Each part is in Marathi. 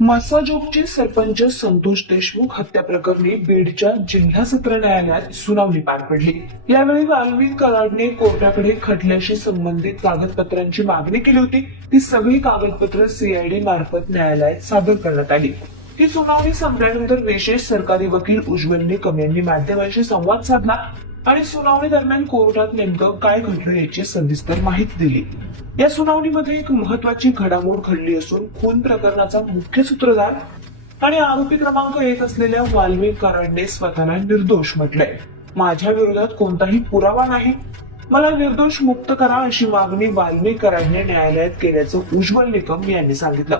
मसाजोगचे सरपंच संतोष देशमुख हत्या प्रकरणी बीडच्या जिल्हा सत्र न्यायालयात सुनावणी पार पडली. यावेळी वाल्मिक कराडने कोर्टाकडे खटल्याशी संबंधित कागदपत्रांची मागणी केली होती. ती सगळी कागदपत्र सीआयडी मार्फत न्यायालयात सादर करण्यात आली. ही सुनावणी संपल्यानंतर विशेष सरकारी वकील उज्ज्वल निकम यांनी माध्यमांशी संवाद साधला. आणि सुनावणी दरम्यान कोर्टात नेमकं काय घडलं याची सविस्तर माहिती दिली. या सुनावणीमध्ये एक महत्वाची घडामोड घडली असून खून प्रकरणाचा मुख्य सूत्रधार आणि आरोपी क्रमांक एक असलेल्या वाल्मी कराडने स्वतःला निर्दोष म्हटलंय. माझ्या विरोधात कोणताही पुरावा नाही. मला निर्दोष मुक्त करा अशी मागणी वाल्मिक कराडने न्यायालयात केल्याचं उज्ज्वल निकम यांनी सांगितलं.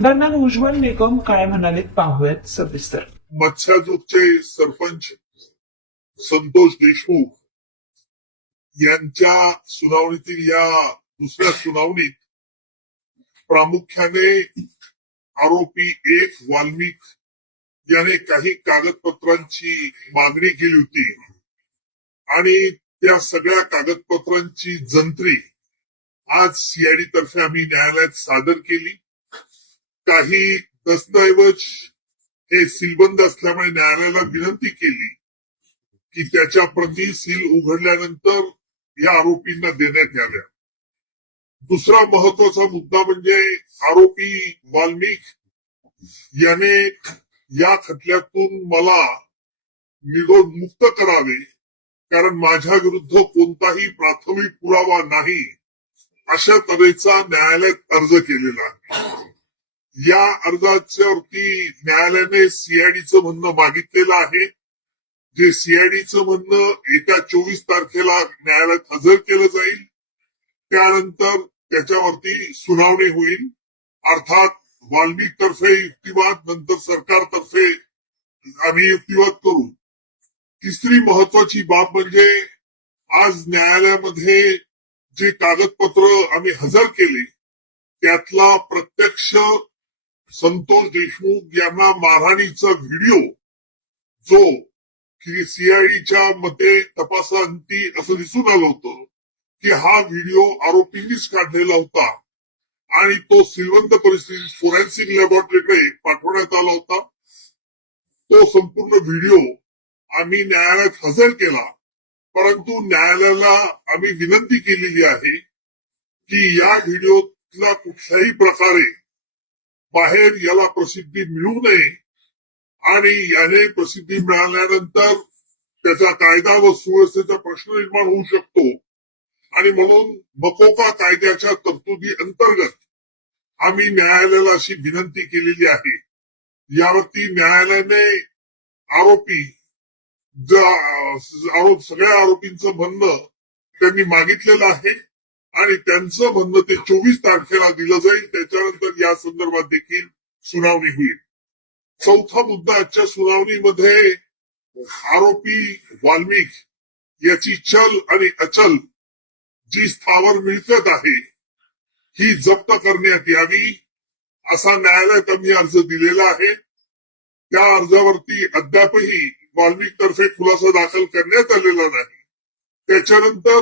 दरम्यान उज्ज्वल निकम काय म्हणाले पाहूयात सविस्तर. मत्स्याजोगचे सरपंच संतोष देशमुख यांच्या सुनावणीतील या दुसऱ्या सुनावणीत प्रामुख्याने आरोपी एक वाल्मिक याने काही कागदपत्रांची मागणी केली होती. आणि त्या सगळ्या कागदपत्रांची जंत्री आज सीआयडी तर्फे आम्ही न्यायालयात सादर केली. काही दस्तऐवज हे सिलबंद असल्यामुळे न्यायालयाला विनंती केली. की त्याच्या प्रती सील उघडल्यानंतर या आरोपींना देण्यात याव्या. दुसरा महत्त्वाचा मुद्दा म्हणजे आरोपी वाल्मिक याने या खटल्यातून मला निरोध मुक्त करावे कारण माझ्या विरुद्ध कोणताही प्राथमिक पुरावा नाही अशा तऱ्हेचा न्यायालयात अर्ज केलेला आहे. या अर्जाच्यावरती न्यायालयाने सीआयडीचं म्हणणं मागितलेलं आहे. जे सीआयडीचं म्हणणं येत्या चोवीस तारखेला न्यायालयात हजर केलं जाईल त्यानंतर त्याच्यावरती सुनावणी होईल. अर्थात वाल्मिक तर्फे युक्तिवाद नंतर सरकारतर्फे आम्ही युक्तिवाद करू. तिसरी महत्वाची बाब म्हणजे आज न्यायालयामध्ये जे कागदपत्र आम्ही हजर केले त्यातला प्रत्यक्ष संतोष देशमुख यांना मारहाणीचा व्हिडिओ जो की सीआयडीच्या मते तपासांती असं दिसून आलं होतं की हा व्हिडिओ आरोपींनीच काढलेला होता. आणि तो सिलवंत परिस्थितीत फोरेन्सिक लॅबोरेटरीकडे पाठवण्यात आला होता. तो संपूर्ण व्हिडिओ आम्ही न्यायालयात हजर केला. परंतु न्यायालयाला आम्ही विनंती केलेली आहे की या व्हिडिओतला कुठल्याही प्रकारे बाहेर याला प्रसिद्धी मिळू नये. आणि याने प्रसिद्धी मिळाल्यानंतर त्याचा कायदा व सुव्यवस्थेचा प्रश्न निर्माण होऊ शकतो. आणि म्हणून मकोका कायद्याच्या तरतुदी अंतर्गत आम्ही न्यायालयाला अशी विनंती केलेली आहे. यावरती न्यायालयाने आरोपी आरोप सगळ्या आरोपींचं म्हणणं त्यांनी मागितलेलं आहे. आणि त्यांचं म्हणणं ते चोवीस तारखेला दिलं जाईल. त्याच्यानंतर या संदर्भात देखील सुनावणी होईल. चौथा मुद्दा आजच्या सुनावणीमध्ये आरोपी वाल्मिक याची चल आणि अचल जी स्थावर मिळकत आहे ही जप्त करण्यात यावी असा न्यायालयात आम्ही अर्ज दिलेला आहे. त्या अर्जावरती अद्यापही वाल्मिक तर्फे खुलासा दाखल करण्यात आलेला नाही. त्याच्यानंतर